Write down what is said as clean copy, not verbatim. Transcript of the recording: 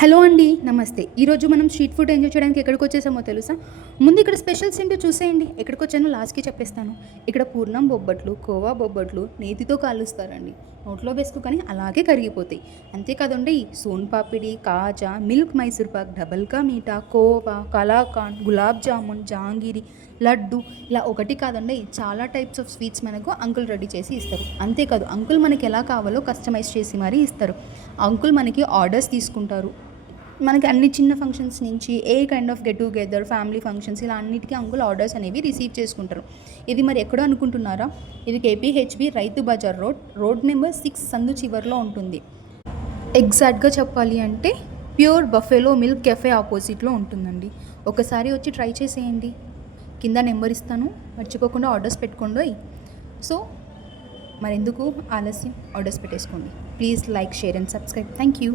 Hello అండి, నమస్తే. ఈరోజు మనం స్ట్రీట్ ఫుడ్ ఎంజాయ్ చేయడానికి ఎక్కడికి వచ్చేసామో తెలుసా? ముందు ఇక్కడ స్పెషల్స్ ఏంటో చూసేయండి. ఎక్కడికి వచ్చానో లాస్ట్కి చెప్పేస్తాను. ఇక్కడ పూర్ణం బొబ్బట్లు, కోవా బొబ్బట్లు నేతితో కాలుస్తారండి. నోట్లో వేసుకోగానే అలాగే కరిగిపోతాయి. అంతేకాదండి, సోన్ పాపిడి, కాజా, మిల్క్ మైసూర్పాక్, డబల్ కా మీఠా, కోవా, కలాకాండ్, గులాబ్ జామున్, జాంగిరి, లడ్డు, ఇలా ఒకటి కాదండి, చాలా టైప్స్ ఆఫ్ స్వీట్స్ మనకు అంకుల్ రెడీ చేసి ఇస్తారు. అంతేకాదు, అంకుల్ మనకి ఎలా కావాలో కస్టమైజ్ చేసి మరీ ఇస్తారు. అంకుల్ మనకి ఆర్డర్స్ తీసుకుంటారు. మనకి అన్ని చిన్న ఫంక్షన్స్ నుంచి a kind of get together, family functions, ఇలా అన్నిటికీ అంకుల్ ఆర్డర్స్ అనేవి రిసీవ్ చేసుకుంటారు. ఇది మరి ఎక్కడో అనుకుంటున్నారా? ఇది KPHB Rythu Bazar road number 6 సందు చివర్లో ఉంటుంది. ఎగ్జాక్ట్గా చెప్పాలి అంటే ప్యూర్ బఫెలో మిల్క్ కెఫే ఆపోజిట్లో ఉంటుందండి. ఒకసారి వచ్చి ట్రై చేసేయండి. కింద నెంబర్ ఇస్తాను, మర్చిపోకుండా ఆర్డర్స్ పెట్టుకోండి. సో మరెందుకు ఆలస్యం, ఆర్డర్స్ పెట్టేసుకోండి. Please like, share and subscribe. Thank you.